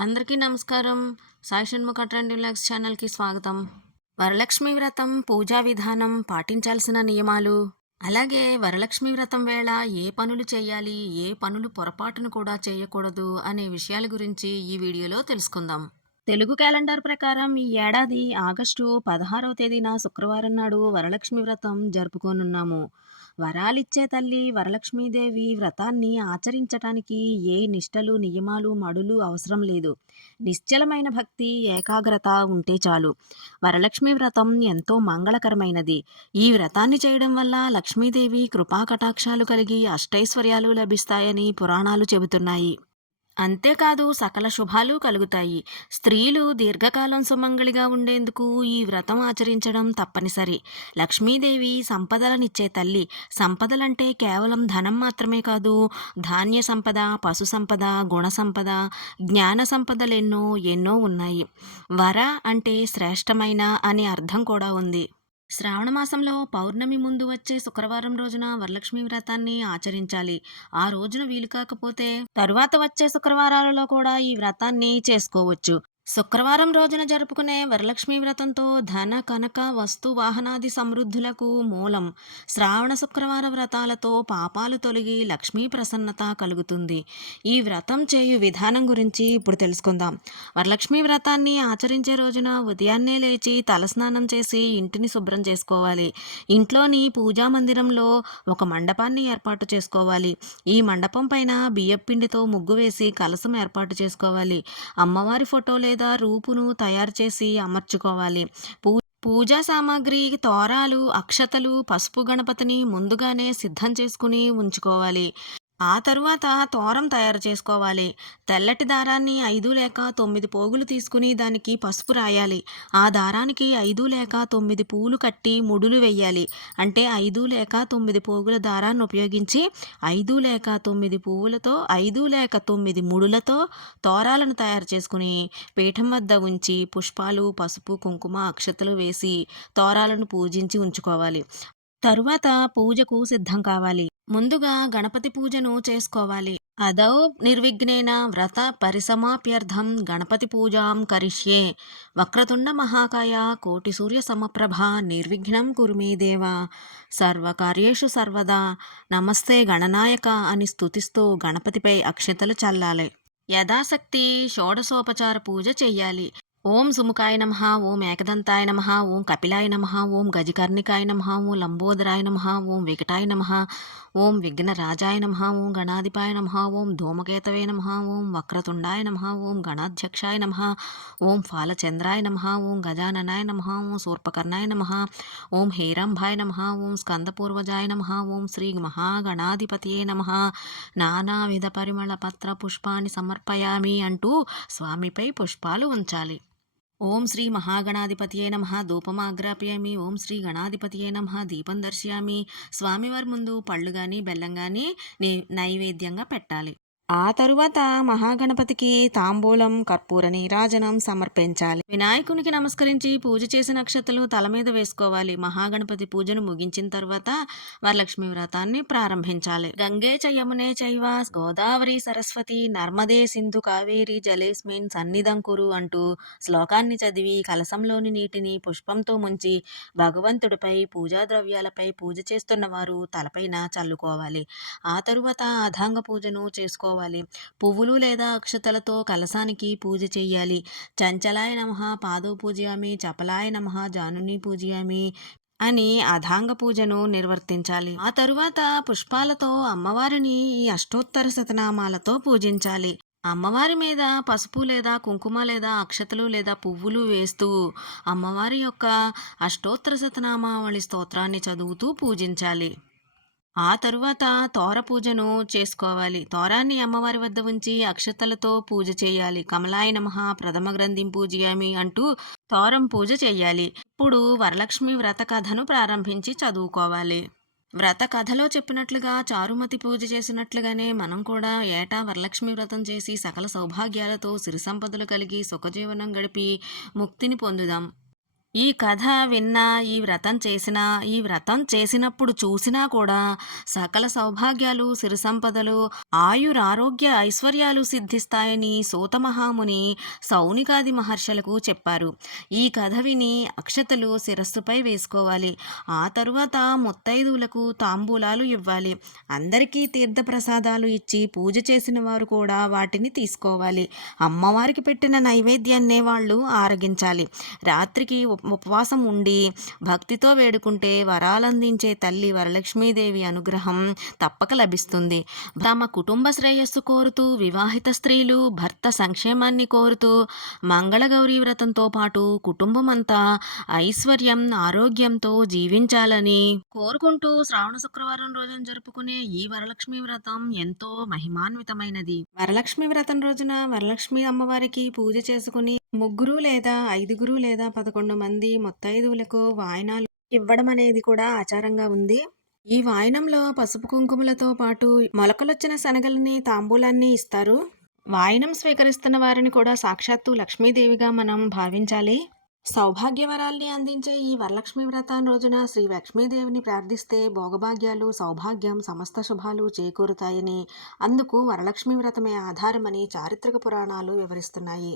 అందరికీ నమస్కారం. సాయి షణ్ముఖ ట్రెండింగ్ లాక్స్ ఛానల్‌కి స్వాగతం. వరలక్ష్మి వ్రతం పూజా విధానం, పాటించాల్సిన నియమాలు, అలాగే వరలక్ష్మి వ్రతం వేళ ఏ పనులు చేయాలి, ఏ పనులు పొరపాటున కూడా చేయకూడదు అనే విషయాల గురించి ఈ వీడియోలో తెలుసుకుందాం. తెలుగు క్యాలెండర్ ప్రకారం ఈ ఏడాది ఆగస్టు 16వ తేదీన శుక్రవారం నాడు వరలక్ష్మి వ్రతం జరుపుకోనున్నాము. వరాలిచ్చే తల్లి వరలక్ష్మీదేవి వ్రతాన్ని ఆచరించటానికి ఏ నిష్టలు, నియమాలు, మడులు అవసరం లేదు. నిశ్చలమైన భక్తి, ఏకాగ్రత ఉంటే చాలు. వరలక్ష్మి వ్రతం ఎంతో మంగళకరమైనది. ఈ వ్రతాన్ని చేయడం వల్ల లక్ష్మీదేవి కృపా కటాక్షాలు కలిగి అష్టైశ్వర్యాలు లభిస్తాయని పురాణాలు చెబుతున్నాయి. అంతేకాదు సకల శుభాలు కలుగుతాయి. స్త్రీలు దీర్ఘకాలం సుమంగళిగా ఉండేందుకు ఈ వ్రతం ఆచరించడం తప్పనిసరి. లక్ష్మీదేవి సంపదలనిచ్చే తల్లి. సంపదలంటే కేవలం ధనం మాత్రమే కాదు, ధాన్య సంపద, పశు సంపద, గుణ సంపద, జ్ఞాన సంపదలెన్నో ఎన్నో ఉన్నాయి. వర అంటే శ్రేష్టమైన అనే అర్థం కూడా ఉంది. శ్రావణ మాసంలో పౌర్ణమి ముందు వచ్చే శుక్రవారం రోజున వరలక్ష్మి వ్రతాన్ని ఆచరించాలి. ఆ రోజున వీలు కాకపోతే తరువాత వచ్చే శుక్రవారాలలో కూడా ఈ వ్రతాన్ని చేసుకోవచ్చు. శుక్రవారం రోజున జరుపుకునే వరలక్ష్మి వ్రతంతో ధన కనక వస్తు వాహనాది సమృద్ధులకు మూలం. శ్రావణ శుక్రవార వ్రతాలతో పాపాలు తొలగి లక్ష్మీ ప్రసన్నత కలుగుతుంది. ఈ వ్రతం చేయు విధానం గురించి ఇప్పుడు తెలుసుకుందాం. వరలక్ష్మి వ్రతాన్ని ఆచరించే రోజున ఉదయాన్నే లేచి తలస్నానం చేసి ఇంటిని శుభ్రం చేసుకోవాలి. ఇంట్లోని పూజా మందిరంలో ఒక మండపాన్ని ఏర్పాటు చేసుకోవాలి. ఈ మండపం పైన బియ్యపిండితో ముగ్గు వేసి కలశం ఏర్పాటు చేసుకోవాలి. అమ్మవారి ఫోటో లేదా రూపును తయారు చేసి అమర్చుకోవాలి. పూజా సామాగ్రి, తోరాలు, అక్షతలు, పసుపు గణపతిని ముందుగానే సిద్ధం చేసుకుని ఉంచుకోవాలి. ఆ తరువాత తోరం తయారు చేసుకోవాలి. తెల్లటి దారాన్ని 5 లేక 9 పోగులు తీసుకుని దానికి పసుపు రాయాలి. ఆ దారానికి 5 లేక 9 పూలు కట్టి ముడులు వెయ్యాలి. అంటే 5 లేక 9 పోగుల దారాన్ని ఉపయోగించి 5 లేక 9 పువ్వులతో 5 లేక 9 ముడులతో తోరాలను తయారు చేసుకుని పీఠం వద్ద ఉంచి పుష్పాలు, పసుపు, కుంకుమ, అక్షతలు వేసి తోరాలను పూజించి ఉంచుకోవాలి. తరువాత పూజకు సిద్ధం కావాలి. ముందుగా గణపతి పూజను చేసుకోవాలి. అదౌ నిర్విఘ్నేన వ్రత పరిసమాప్యర్థం గణపతి పూజాం కరిష్యే. వక్రతుండ మహాకాయ కోటి సూర్య సమప్రభ నిర్విఘ్నం కురు మే దేవ సర్వకార్యేషు సర్వదా నమస్తే గణనాయక అని స్తుతిస్తూ గణపతిపై అక్షతలు చల్లాలి. యథాశక్తి షోడశోపచార పూజ చెయ్యాలి. ఓం సుముఖాయ నమః, ఓం ఏకదంతాయ నమః, ఓం కపిలాయ నమః, ఓం గజకర్ణికాయ నమః, ఓం లంబోదరాయ నమః, ఓం వికటాయ నమః, ఓం విఘ్నరాజాయ నమః, ఓం గణాధిపాయ నమః, ఓం ధూమకేతవే నమః, ఓం వక్రతుండాయ నమః, ఓం గణాధ్యక్షాయ నమః, ఓం ఫాలచంద్రాయ నమః, ఓం గజాననాయ నమః, ఓం శూర్పకర్ణాయ నమః, ఓం హేరంభాయ నమః, ఓం స్కందపూర్వజాయ నమః, ఓం శ్రీ మహాగణాధిపతియే నమః, నానావిధ పరిమళ పత్ర పుష్పాన్ని సమర్పయామి అంటూ స్వామిపై పుష్పాలు ఉంచాలి. ఓం శ్రీ మహాగణాధిపతియే నమః ధూపమాగ్రాపయామి. ఓం శ్రీ గణాధిపతియే నమః దీపం దర్శయామి. స్వామివారి ముందు పళ్ళు గాని బెల్లం గాని నైవేద్యంగా పెట్టాలి. ఆ తరువాత మహాగణపతికి తాంబూలం, కర్పూర నీరాజనం సమర్పించాలి. వినాయకునికి నమస్కరించి పూజ చేసిన అక్షతలు తల మీద వేసుకోవాలి. మహాగణపతి పూజను ముగించిన తర్వాత వరలక్ష్మి వ్రతాన్ని ప్రారంభించాలి. గంగే చ యమునే చైవ గోదావరి సరస్వతి నర్మదే సింధు కావేరి జలేస్మిన్ సన్నిధం కురు అంటూ శ్లోకాన్ని చదివి కలశంలోని నీటిని పుష్పంతో ముంచి భగవంతుడిపై పూజా ద్రవ్యాలపై పూజ చేస్తున్న వారు తలపైన చల్లుకోవాలి. ఆ తరువాత అథాంగ పూజను చేసుకోవాలి. పువ్వులు లేదా అక్షతలతో కలశానికి పూజ చేయాలి. చంచలాయ నమః పాదో పూజయామి, చపలాయ నమః జానుని పూజయామి అని అథాంగ పూజను నిర్వర్తించాలి. ఆ తరువాత పుష్పాలతో అమ్మవారిని ఈ అష్టోత్తర శతనామాలతో పూజించాలి. అమ్మవారి మీద పసుపు లేదా కుంకుమ లేదా అక్షతలు లేదా పువ్వులు వేస్తూ అమ్మవారి యొక్క అష్టోత్తర శతనామావళి స్తోత్రాన్ని చదువుతూ పూజించాలి. ఆ తరువాత తోర పూజను చేసుకోవాలి. తోరాన్ని అమ్మవారి వద్ద ఉంచి అక్షతలతో పూజ చేయాలి. కమలాయ నమః ప్రథమ గ్రంథిం పూజయామి అంటూ తోరం పూజ చేయాలి. ఇప్పుడు వరలక్ష్మి వ్రత కథను ప్రారంభించి చదువుకోవాలి. వ్రత కథలో చెప్పినట్లుగా చారుమతి పూజ చేసినట్లుగానే మనం కూడా ఏటా వరలక్ష్మి వ్రతం చేసి సకల సౌభాగ్యాలతో సిరి సంపదలు కలిగి సుఖజీవనం గడిపి ముక్తిని పొందుదాం. ఈ కథ విన్నా, ఈ వ్రతం చేసినప్పుడు చూసినా కూడా సకల సౌభాగ్యాలు, సిరి సంపదలు, ఆయురారోగ్య ఐశ్వర్యాలు సిద్ధిస్తాయని సూత మహాముని సౌనికాది మహర్షులకు చెప్పారు. ఈ కథ విని అక్షతలు శిరస్సుపై వేసుకోవాలి. ఆ తరువాత ముత్తైదువులకు తాంబూలాలు ఇవ్వాలి. అందరికీ తీర్థప్రసాదాలు ఇచ్చి పూజ చేసిన వారు కూడా వాటిని తీసుకోవాలి. అమ్మవారికి పెట్టిన నైవేద్యాన్నే వాళ్ళు ఆరగించాలి. రాత్రికి ఉపవాసం ఉండి భక్తితో వేడుకుంటే వరాలందించే తల్లి వరలక్ష్మీదేవి అనుగ్రహం తప్పక లభిస్తుంది. తమ కుటుంబ శ్రేయస్సు కోరుతూ వివాహిత స్త్రీలు భర్త సంక్షేమాన్ని కోరుతూ మంగళగౌరీ వ్రతంతో పాటు కుటుంబమంతా ఐశ్వర్యం ఆరోగ్యంతో జీవించాలని కోరుకుంటూ శ్రావణ శుక్రవారం రోజున జరుపుకునే ఈ వరలక్ష్మి వ్రతం ఎంతో మహిమాన్వితమైనది. వరలక్ష్మి వ్రతం రోజున వరలక్ష్మి అమ్మవారికి పూజ చేసుకుని 3 లేదా 5 లేదా 11 మంది ముత్తైదువులకు వాయనాలు ఇవ్వడం అనేది కూడా ఆచారంగా ఉంది. ఈ వాయనంలో పసుపు కుంకుమలతో పాటు మొలకలొచ్చిన శనగలని తాంబూలాన్ని ఇస్తారు. వాయనం స్వీకరిస్తున్న వారిని కూడా సాక్షాత్తు లక్ష్మీదేవిగా మనం భావించాలి. సౌభాగ్యవరాల్ని అందించే ఈ వరలక్ష్మి వ్రతం రోజున శ్రీ లక్ష్మీదేవిని ప్రార్థిస్తే భోగభాగ్యాలు, సౌభాగ్యం, సమస్త శుభాలు చేకూరుతాయని, అందుకు వరలక్ష్మి వ్రతమే ఆధారమని చారిత్రక పురాణాలు వివరిస్తున్నాయి.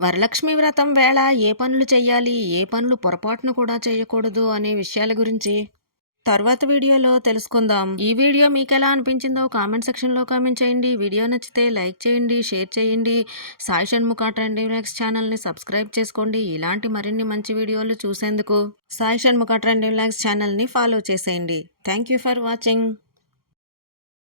వరలక్ష్మి వ్రతం వేళ ఏ పనులు చెయ్యాలి, ఏ పనులు పొరపాటును కూడా చేయకూడదు అనే విషయాల గురించి తర్వాత వీడియోలో తెలుసుకుందాం. ఈ వీడియో మీకు ఎలా అనిపించిందో కామెంట్ సెక్షన్లో కామెంట్ చేయండి. వీడియో నచ్చితే లైక్ చేయండి, షేర్ చేయండి. సాయి షణ్ముఖ ట్రెండింగ్ వ్లాగ్స్ ఛానల్ని సబ్స్క్రైబ్ చేసుకోండి. ఇలాంటి మరిన్ని మంచి వీడియోలు చూసేందుకు సాయి షణ్ముఖ ట్రెండింగ్ వ్లాగ్స్ ఛానల్ని ఫాలో చేసేయండి. Thank you for watching.